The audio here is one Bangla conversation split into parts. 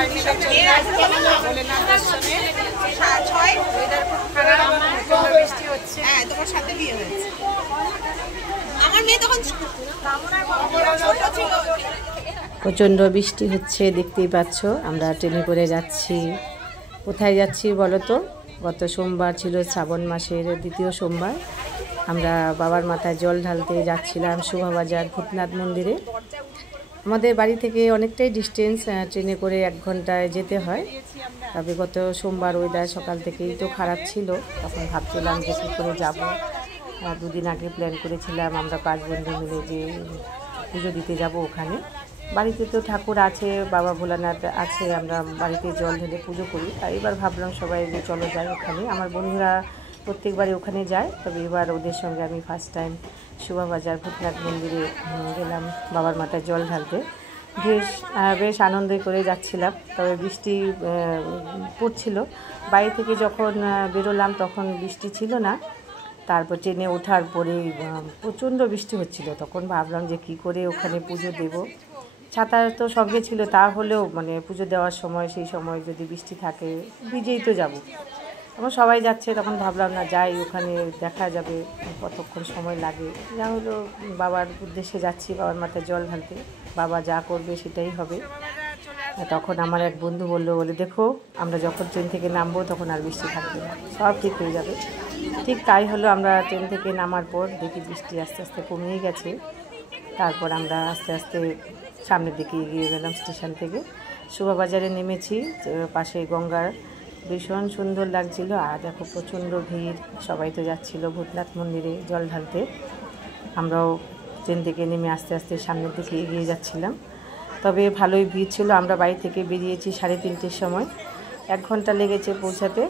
সবাই মিলে ভোলেনাথ দর্শনে। 6 ওয়েদার খুব খারাপ, বৃষ্টি হচ্ছে। হ্যাঁ, তোমার সাথে বিয়ে হয়েছে। আমার মেয়ে তখন ছোট ছিল। প্রচণ্ড বৃষ্টি হচ্ছে, দেখতেই পাচ্ছ। আমরা ট্রেনে করে যাচ্ছি। কোথায় যাচ্ছি বলো তো? গত সোমবার ছিল শ্রাবণ মাসের 2য় সোমবার। আমরা বাবার মাথায় জল ঢালতে যাচ্ছিলাম শোভাবাজার ভূতনাথ মন্দিরে। আমাদের বাড়ি থেকে অনেকটাই ডিস্টেন্স, ট্রেনে করে 1 ঘন্টায় যেতে হয়। তবে গত সোমবার ওয়েদার সকাল থেকেই তো খারাপ ছিল, তখন ভাবছিলাম যে কী করে যাবো। 2 দিন আগে প্ল্যান করেছিলাম আমরা 5 বন্ধু মিলে যে পুজো দিতে যাব ওখানে। বাড়িতে তো ঠাকুর আছে, বাবা ভোলানাথ আছে, আমরা বাড়িতে জল ঢেলে পুজো করি। তাই এবার ভাবলাম সবাই যে চলো যাই ওখানে। আমার বন্ধুরা প্রত্যেকবারই ওখানে যায়, তবে এবার ওদের সঙ্গে আমি ফার্স্ট টাইম শোভাবাজার ভূতনাথ মন্দিরে গেলাম বাবার মাথায় জল ঢালতে। বেশ আনন্দ করে যাচ্ছিলাম, তবে বৃষ্টি পড়ছিল। বাড়ি থেকে যখন বেরোলাম তখন বৃষ্টি ছিল না। তারপর ট্রেনে ওঠার পরেই প্রচণ্ড বৃষ্টি হচ্ছিল। তখন ভাবলাম যে কী করে ওখানে পুজো দেব। ছাতা তো সঙ্গে ছিল, তা হলেও মানে পুজো দেওয়ার সময় সেই সময় যদি বৃষ্টি থাকে ভিজেই তো যাব। তখন সবাই যাচ্ছে, তখন ভাবলাম না যাই, ওখানে দেখা যাবে কতক্ষণ সময় লাগে। যা হলো বাবার উদ্দেশ্যে যাচ্ছি, বাবার মাথায় জল ঢালতে। বাবা যা করবে সেটাই হবে। তখন আমার এক বন্ধু বলে দেখো আমরা যখন ট্রেন থেকে নামবো তখন আর বৃষ্টি থাকবে না, সব ঠিক হয়ে যাবে। ঠিক তাই হলো। আমরা ট্রেন থেকে নামার পর দেখি বৃষ্টি আস্তে আস্তে কমিয়ে গেছে। তারপর আমরা আস্তে আস্তে সামনের দিকে এগিয়ে গেলাম। স্টেশন থেকে শোভাবাজারে নেমেছি, পাশে গঙ্গার ভীষণ সুন্দর লাগছিল। আর দেখো প্রচণ্ড ভিড়, সবাই তো যাচ্ছিল ভূতনাথ মন্দিরে জল ঢালতে। আমরাও ট্রেন থেকে নেমে আস্তে আস্তে সামনের দিকে এগিয়ে যাচ্ছিলাম। তবে ভালোই ভিড় ছিল। আমরা বাড়ি থেকে বেরিয়েছি 3:30টার সময়, 1 ঘন্টা লেগেছে পৌঁছাতে।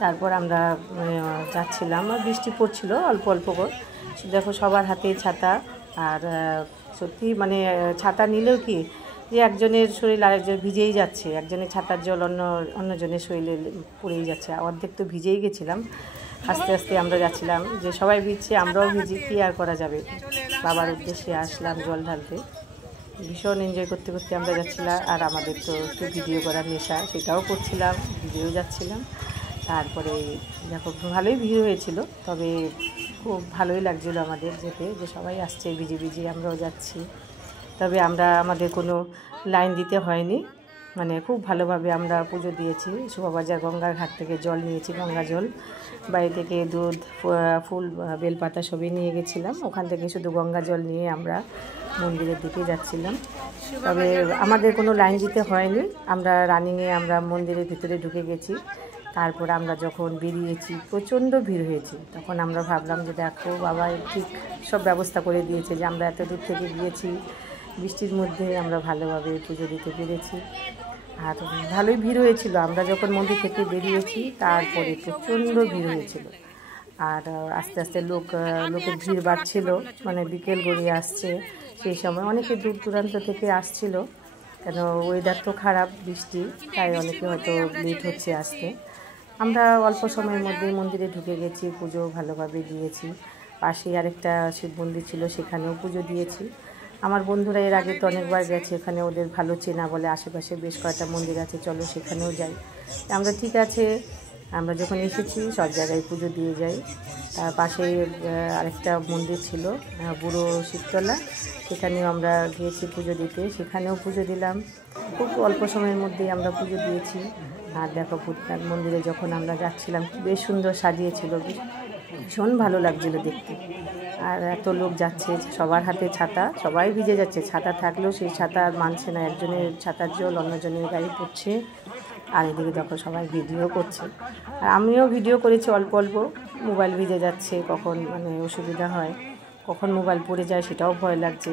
তারপর আমরা যাচ্ছিলাম, আর বৃষ্টি পড়ছিল অল্প অল্প করে। দেখো সবার হাতেই ছাতা। আর সত্যি মানে ছাতা নিলেও কি যে একজনের শরীর আরেকজন ভিজেই যাচ্ছে, একজনের ছাতার জল অন্যজনের শরীরে পড়েই যাচ্ছে। অর্ধেক তো ভিজেই গেছিলাম। আস্তে আস্তে আমরা যাচ্ছিলাম, যে সবাই ভিজছে আমরাও ভিজি, কী আর করা যাবে। বাবার উদ্দেশ্যে আসলাম জল ঢালতে। ভীষণ এনজয় করতে করতে আমরা যাচ্ছিলাম। আর আমাদের তো একটু ভিডিও করার নেশা, সেটাও করছিলাম, ভিডিও যাচ্ছিলাম। তারপরে দেখো ভালোই ভিড় হয়েছিল, তবে খুব ভালোই লাগছিলো আমাদের যেতে, যে সবাই আসছে ভিজে ভিজে, আমরাও যাচ্ছি। তবে আমাদের কোনো লাইন দিতে হয়নি, মানে খুব ভালোভাবে আমরা পুজো দিয়েছি। শোভাবাজার গঙ্গার ঘাট থেকে জল নিয়েছি, গঙ্গা জল। বাড়ি থেকে দুধ, ফুল, বেলপাতা সবই নিয়ে গেছিলাম। ওখান থেকে শুধু গঙ্গা জল নিয়ে আমরা মন্দিরের দিকে যাচ্ছিলাম। তবে আমাদের কোনো লাইন দিতে হয়নি, আমরা রানিংয়ে আমরা মন্দিরের ভিতরে ঢুকে গেছি। তারপর আমরা যখন বেরিয়েছি প্রচণ্ড ভিড় হয়েছে। তখন আমরা ভাবলাম যে দেখো বাবা ঠিক সব ব্যবস্থা করে দিয়েছে, যে আমরা এত দূর থেকে গিয়েছি, বৃষ্টির মধ্যে আমরা ভালোভাবে পুজো দিতে পেরেছি। আর ভালোই ভিড় হয়েছিল। আমরা যখন মন্দির থেকে বেরিয়েছি তারপরে প্রচণ্ড ভিড় হয়েছিল। আর আস্তে আস্তে লোকের ভিড় বাড়ছিল, মানে বিকেল গড়িয়ে আসছে। সেই সময় অনেকে দূর দূরান্ত থেকে আসছিল, কেন ওয়েদার তো খারাপ, বৃষ্টি, তাই অনেকে হয়তো লেট হচ্ছে আসতে। আমরা অল্প সময়ের মধ্যে মন্দিরে ঢুকে গেছি, পুজো ভালোভাবে দিয়েছি। পাশে আরেকটা শিব মন্দির ছিল, সেখানেও পুজো দিয়েছি। আমার বন্ধুরা এর আগে তো অনেকবার গেছে, এখানে ওদের ভালো চেনা বলে আশেপাশে বেশ কয়েকটা মন্দির আছে, চলো সেখানেও যাই। আমরা ঠিক আছে, আমরা যখন এসেছি সব জায়গায় পুজো দিয়ে যাই। তার পাশে আরেকটা মন্দির ছিল, বুড়ো শিবতলা, সেখানেও আমরা গিয়েছি পুজো দিতে, সেখানেও পুজো দিলাম। খুব অল্প সময়ের মধ্যেই আমরা পুজো দিয়েছি। আর দেখো ভূতনাথ মন্দিরে যখন আমরা যাচ্ছিলাম বেশ সুন্দর সাজিয়েছিল, ভীষণ ভালো লাগছিলো দেখতে। আর এত লোক যাচ্ছে, সবার হাতে ছাতা, সবাই ভিজে যাচ্ছে। ছাতা থাকলেও সেই ছাতা আর মানছে না, একজনের ছাতার জল অন্যজনের গায়ে পড়ছে। আর এদিকে দেখো সবাই ভিডিও করছে, আর আমিও ভিডিও করেছি অল্প অল্প। মোবাইল ভিজে যাচ্ছে, কখন মানে অসুবিধা হয়, কখন মোবাইল পড়ে যায় সেটাও ভয় লাগছে।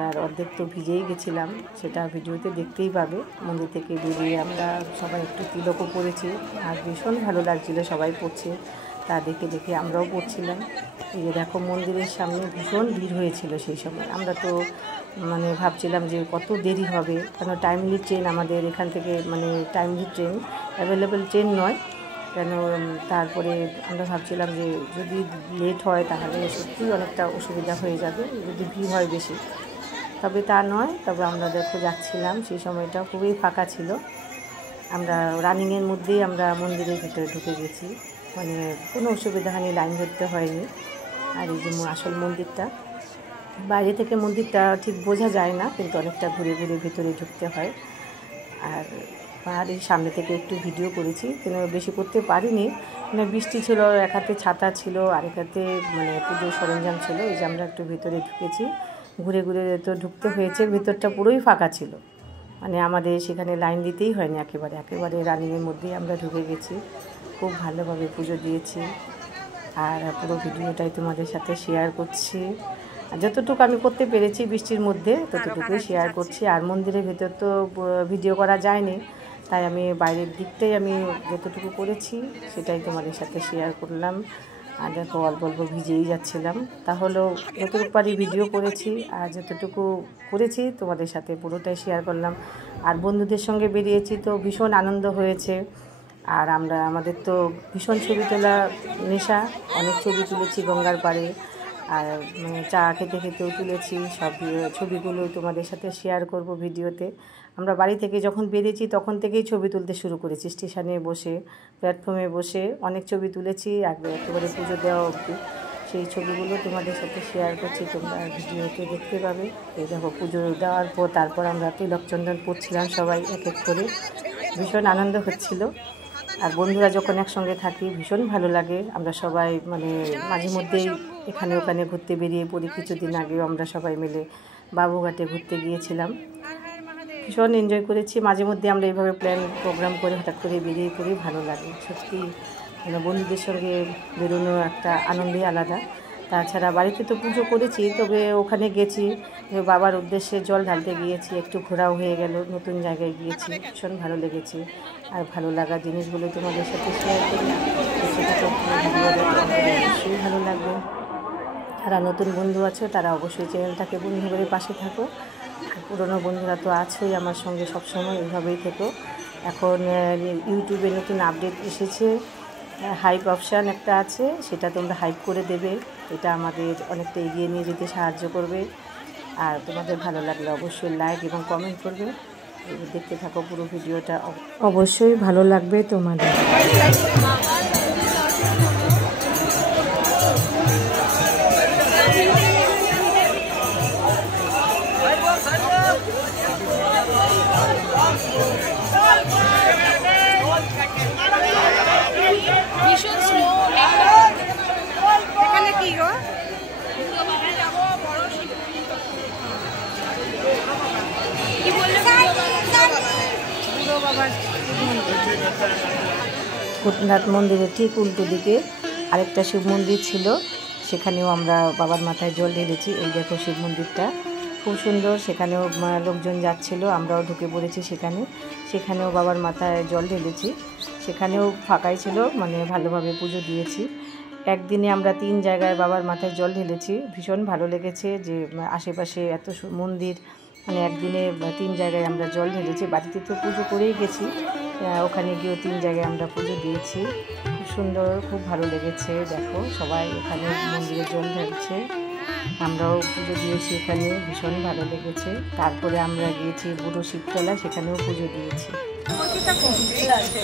আর অর্ধেক তো ভিজেই গেছিলাম, সেটা ভিডিওতে দেখতেই পাবে। মন্দির থেকে বেরিয়ে আমরা সবাই একটু তিলকও পড়েছি, আর ভীষণ ভালো লাগছিলো সবাই পড়ছে, তা দেখে দেখে আমরাও পড়ছিলাম। এই যে দেখো মন্দিরের সামনে ভীষণ ভিড় হয়েছিল সেই সময়। আমরা তো মানে ভাবছিলাম যে কত দেরি হবে, কেন টাইমলি ট্রেন আমাদের এখান থেকে, মানে টাইমলি ট্রেন, অ্যাভেলেবেল ট্রেন নয় কেন। তারপরে আমরা ভাবছিলাম যে যদি লেট হয় তাহলে সত্যিই অনেকটা অসুবিধা হয়ে যাবে, যদি ভিড় হয় বেশি। তবে তা নয়, তবে আমরা দেখো যাচ্ছিলাম সেই সময়টা খুবই ফাঁকা ছিল। আমরা রানিংয়ের মধ্যেই আমরা মন্দিরের ভিতরে ঢুকে গেছি, মানে কোনো অসুবিধা হয়নি, লাইন ধরতে হয়নি। আর এই যে আসল মন্দিরটা, বাইরে থেকে মন্দিরটা ঠিক বোঝা যায় না, কিন্তু অনেকটা ঘুরে ঘুরে ভিতরে ঢুকতে হয়। আর এই সামনে থেকে একটু ভিডিও করেছি, কিন্তু বেশি করতে পারিনি, মানে বৃষ্টি ছিল, এক হাতে ছাতা ছিল, আরেক হাতে মানে পুজোর সরঞ্জাম ছিল। এই যে আমরা একটু ভিতরে ঢুকেছি, ঘুরে ঘুরে তো ঢুকতে হয়েছে। ভিতরটা পুরোই ফাঁকা ছিল, মানে আমাদের সেখানে লাইন দিতেই হয়নি, একেবারে রানিংয়ের মধ্যেই আমরা ঢুকে গেছি। খুব ভালোভাবে পুজো দিয়েছি, আর পুরো ভিডিওটাই তোমাদের সাথে শেয়ার করছি। আর যতটুকু আমি করতে পেরেছি বৃষ্টির মধ্যে ততটুকুই শেয়ার করছি। আর মন্দিরের ভেতর তো ভিডিও করা যায়নি, তাই আমি বাইরের দিকটাই আমি যতটুকু করেছি সেটাই তোমাদের সাথে শেয়ার করলাম। আর দেখো অল্প অল্প ভিজেই যাচ্ছিলাম, তাহলেও যতটুকু পারি ভিডিও করেছি, আর যতটুকু করেছি তোমাদের সাথে পুরোটাই শেয়ার করলাম। আর বন্ধুদের সঙ্গে বেরিয়েছি তো ভীষণ আনন্দ হয়েছে। আর আমাদের তো ভীষণ ছবি তোলা নেশা, অনেক ছবি তুলেছি গঙ্গার পাড়ে, আর চা খেতে খেতেও তুলেছি। সব ছবিগুলো তোমাদের সাথে শেয়ার করব ভিডিওতে। আমরা বাড়ি থেকে যখন বেরিয়েছি তখন থেকেই ছবি তুলতে শুরু করেছি, স্টেশনে বসে, প্ল্যাটফর্মে বসে অনেক ছবি তুলেছি, একেবারে পুজো দেওয়া অবধি। সেই ছবিগুলো তোমাদের সাথে শেয়ার করছি, তোমরা ভিডিওতে দেখতে পাবে। এই দেখো পুজো দেওয়ার পর তারপর আমরা তিলক চন্দন পরছিলাম সবাই এক এক করে, ভীষণ আনন্দ হচ্ছিল। আর বন্ধুরা যখন একসঙ্গে থাকি ভীষণ ভালো লাগে। আমরা সবাই মানে মাঝে মধ্যেই এখানে ওখানে ঘুরতে বেরিয়ে পড়ি। কিছুদিন আগেও আমরা সবাই মিলে বাবুঘাটে ঘুরতে গিয়েছিলাম, ভীষণ এনজয় করেছি। মাঝে মধ্যে আমরা এইভাবে প্রোগ্রাম করে হঠাৎ করে বেরিয়ে পড়ি, ভালো লাগে সত্যি। মানে বন্ধুদের সঙ্গে বেরোনো একটা আনন্দই আলাদা। তাছাড়া বাড়িতে তো পুজো করেছি, তবে ওখানে গেছি বাবার উদ্দেশ্যে জল ঢালতে গিয়েছি, একটু ঘোরাও হয়ে গেল, নতুন জায়গায় গিয়েছি, ভীষণ ভালো লেগেছে। আর ভালো লাগা জিনিসগুলো তোমাদের সাথে শেয়ার করি, সেটা তো অবশ্যই ভালো লাগবে। যারা নতুন বন্ধু আছো তারা অবশ্যই চ্যানেলটাকে বন্ধু করে পাশে থাকো। আর পুরনো বন্ধুরা তো আছোই আমার সঙ্গে সবসময়, এইভাবেই থেকো। এখন ইউটিউবে নতুন আপডেট এসেছে, হাইপ অপশান একটা আছে, সেটা তোমরা হাইপ করে দেবে, এটা আমাদের অনেকটা এগিয়ে নিয়ে যেতে সাহায্য করবে। আর তোমাদের ভালো লাগলে অবশ্যই লাইক এবং কমেন্ট করবে। দেখতে থাকো পুরো ভিডিওটা, অবশ্যই ভালো লাগবে তোমাদের। এখানে কি গো? ভূতনাথ মন্দিরের ঠিক উল্টো দিকে আরেকটা শিব মন্দির ছিল, সেখানেও আমরা বাবার মাথায় জল ঢেলেছি। এই দেখো শিব মন্দিরটা খুব সুন্দর, সেখানেও লোকজন যাচ্ছিল, আমরাও ঢুকে পড়েছি সেখানেও বাবার মাথায় জল ঢেলেছি। সেখানেও ফাঁকাই ছিল, মানে ভালোভাবে পুজো দিয়েছি। একদিনে আমরা 3 জায়গায় বাবার মাথায় জল ঢেলেছি, ভীষণ ভালো লেগেছে যে আশেপাশে এত মন্দির, মানে একদিনে 3 জায়গায় আমরা জল ঢেলেছি। বাড়িতে তো পুজো করেই গেছি, ওখানে গিয়েও 3 জায়গায় আমরা পুজো দিয়েছি। খুব সুন্দর, খুব ভালো লেগেছে। দেখো সবাই এখানে মন্দিরে জল ঢালছে, আমরাও পুজো দিয়েছি এখানে, ভীষণ ভালো লেগেছে। তারপরে আমরা গিয়েছি বুড়ো শিবতলা, সেখানেও পুজো দিয়েছি।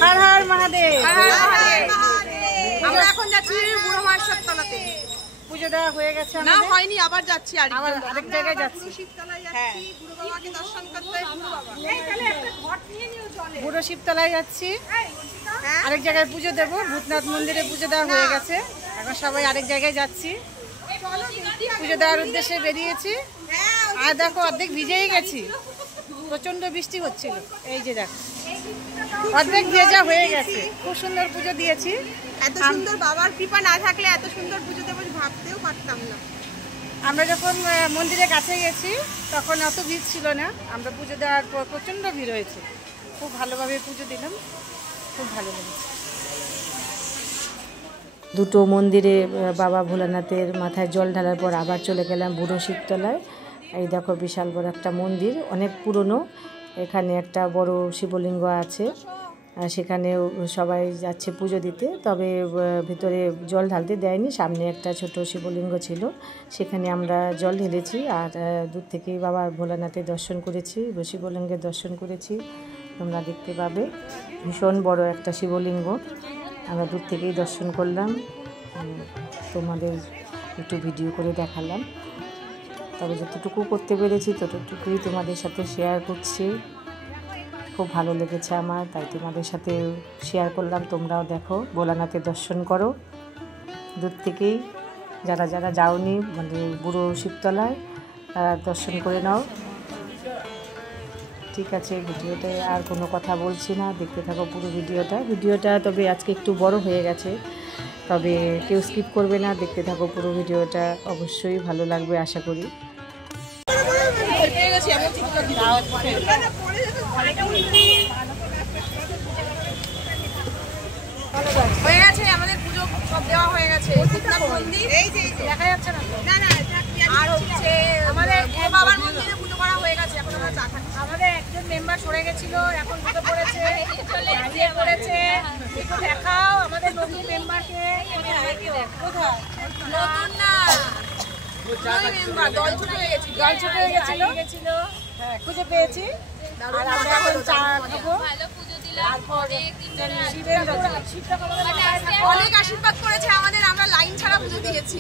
হর হর মহাদেব। আমরা এখন যাচ্ছি বুড়ো মার তলাতে, পুজো দেওয়া হয়ে গেছে, না হয়নি, আবার যাচ্ছি, আবার আরেক জায়গায় যাচ্ছি। হ্যাঁ, বুড়ো বাবাকে দর্শন করতে, বুড়ো শিবতলায় যাচ্ছি, আরেক জায়গায় পুজো দেবো। ভূতনাথ মন্দিরে পুজো দেওয়া হয়ে গেছে, এখন সবাই আরেক জায়গায় যাচ্ছি, পুজো দেওয়ার উদ্দেশ্যে বেরিয়েছি। আর দেখো অর্ধেক ভিজেই গেছি, প্রচন্ড বৃষ্টি হচ্ছিল। এই যে দেখো অর্ধেক ভেজা হয়ে গেছে। খুব সুন্দর পুজো দিয়েছি, এত সুন্দর বাবার কৃপা না থাকলে এত সুন্দর পুজো দেবো ভাবতেও পারতাম না। আমরা যখন মন্দিরের কাছে গেছি তখন অত ভিড় ছিল না, আমরা পুজো দেওয়ার পর প্রচন্ড ভিড় হয়েছে। খুব ভালোভাবে পুজো দিলাম, খুব ভালো লেগেছে। দুটো মন্দিরে বাবা ভোলানাথের মাথায় জল ঢালার পর আবার চলে গেলাম বুড়ো শিবতলায়। এই দেখো বিশাল বড় একটা মন্দির, অনেক পুরনো। এখানে একটা বড় শিবলিঙ্গ আছে, সেখানেও সবাই যাচ্ছে পুজো দিতে, তবে ভিতরে জল ঢালতে দেয়নি। সামনে একটা ছোট শিবলিঙ্গ ছিল, সেখানে আমরা জল ঢেলেছি আর দূর থেকেই বাবা ভোলানাথের দর্শন করেছি, শিবলিঙ্গের দর্শন করেছি। তোমরা দেখতে পাবে ভীষণ বড় একটা শিবলিঙ্গ, আমরা দূর থেকেই দর্শন করলাম, তোমাদের একটু ভিডিও করে দেখালাম। তবে যতটুকু করতে পেরেছি ততটুকুই তোমাদের সাথে শেয়ার করছি। খুব ভালো লেগেছে আমার, তাই তোমাদের সাথে শেয়ার করলাম। তোমরাও দেখো, ভোলানাথের দর্শন করো দূর থেকেই, যারা যারা যাওনি মানে বুড়ো শিবতলায় তারা দর্শন করে নাও। ঠিক আছে, ভিডিওতে আর কোনো কথা বলছি না, দেখতে থাকো পুরো ভিডিওটা। তবে আজকে একটু বড় হয়ে গেছে, তবে কেউ স্কিপ করবে না, দেখতে থাকো পুরো ভিডিওটা, অবশ্যই ভালো লাগবে আশা করি। হয়ে গেছে আমাদের পুজো, সব দেওয়া হয়ে গেছে। মন্দির দেখা যাচ্ছে না, আর হচ্ছে আমাদের বাবার মন্দিরে পুজো করা হয়ে গেছে। এখন আমরা চা খাচ্ছি। আমাদের একজন মেম্বার সরে গেছিল, এখন ঢুকে পড়েছে, একটু দেখাও আমাদের নতুন মেম্বারকে। কোথায় নতুন না, দল ছোট হয়ে গেছিল, হ্যাঁ খুঁজে পেয়েছি। আর আমরা এখন চা খাবো, অনেক আশীর্বাদ করেছে আমাদের, আমরা লাইন ছাড়া পুজো দিয়েছি,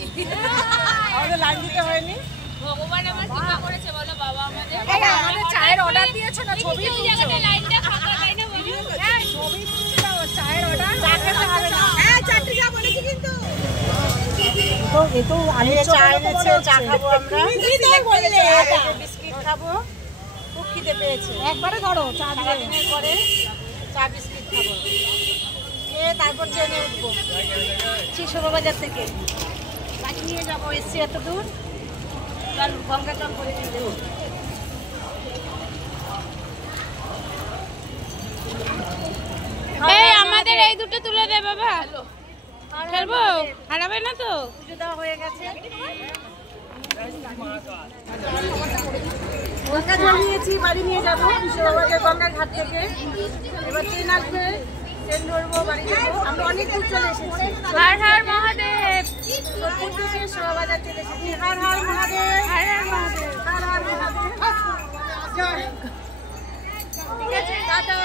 আমাদের লাইন দিতে হয়নি। ভগবান আমার কৃপা করেছে, বলো বাবা আমাদের চায়ের অর্ডার দিয়েছে না, ছবি লাইনটা ফাঁকা, লাইনে হ্যাঁ ছবি চায়ের অর্ডার চারটে যা বলেছি। কিন্তু তো এ তো আমি চা এনেছে, চা খাবো আমরা, বিস্কিট খাবো, খুব খিদে পেয়েছে। একবারে ধরো চা দিনের পরে চা বিস্কিট খাবো, খেয়ে তারপর ট্রেনে উঠবো শোভাবাজার থেকে, বাড়ি নিয়ে যাবো। এসছি এত দূর, গঙ্গা জল করে নিয়ে দেবো। আমাদের এই দুটো তুলে দে বাবা, খেলবো, হারাবে না তো। পুজো দেওয়া হয়ে গেছে, গঙ্গা জল নিয়েছি, বাড়ি নিয়ে যাবো শোভাবাজার গঙ্গার ঘাট থেকে। এবার ট্রেন আসবে, ট্রেন ধরবো, বাড়ি যাবো। আমরা অনেক দূর চলে এসেছি। হর হর মহাদেব, শোভাবাজার চলে এসেছি। হর হর মহাদেব, হর হর মহাদেব, হর হর মহাদেব। ঠিক আছে, টাটা।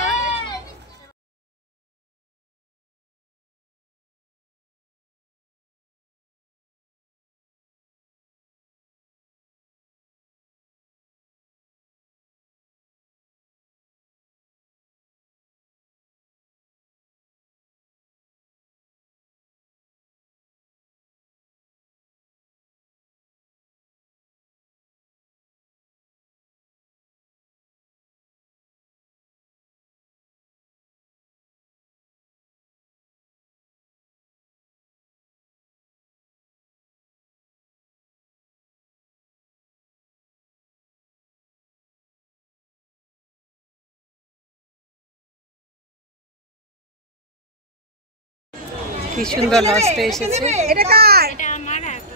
কি সুন্দর লঞ্চটা এসেছে, এটা কার? এটা আমার, একটা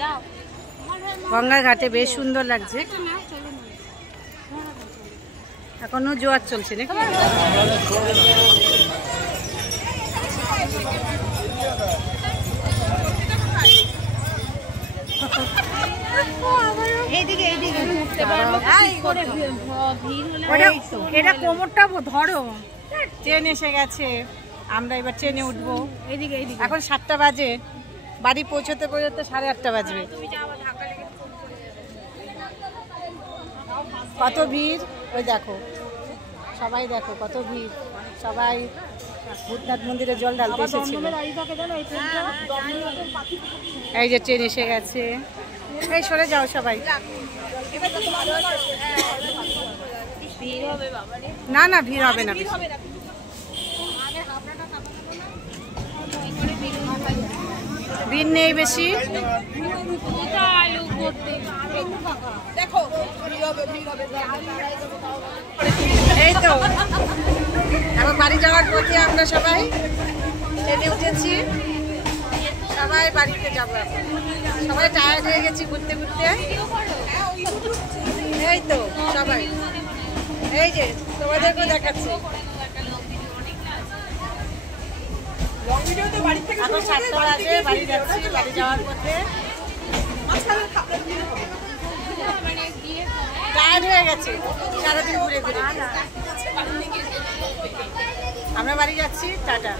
দাও। গঙ্গার ঘাটে বেশ সুন্দর লাগছে। এখনো জোয়ার চলছে নাকি? এটা কোমরটা ধরো, ট্রেন এসে গেছে, আমরা এবার ট্রেনে উঠবো। এখন 7টা বাজে, বাড়ি পৌঁছতে পৌঁছতে 8:30 বাজবে। কত ভিড়, ওই দেখো সবাই, দেখো কত ভিড়, সবাই ভূতনাথ মন্দিরে জল ঢালতে এসেছিল। এই যে ট্রেন এসে গেছে, এই সরে যাও সবাই। না না ভিড় হবে না, ভিড় নেই বেশি। এই তো এখন বাড়ি যাওয়ার পথে আমরা সবাই ট্রেনে উঠেছি, সবাই বাড়িতে যাবো। সবাই টায়ার্ড হয়ে গেছি ঘুরতে ঘুরতে। এই তো সবাই, এই যে তোমাদেরকেও দেখাচ্ছি। এখন 7টা বাজে, বাড়ি যাচ্ছি। বাড়ি যাওয়ার পথে টায়ার্ড হয়ে গেছে সারাদিন ঘুরে ঘুরে। আমরা বাড়ি যাচ্ছি, টাটা।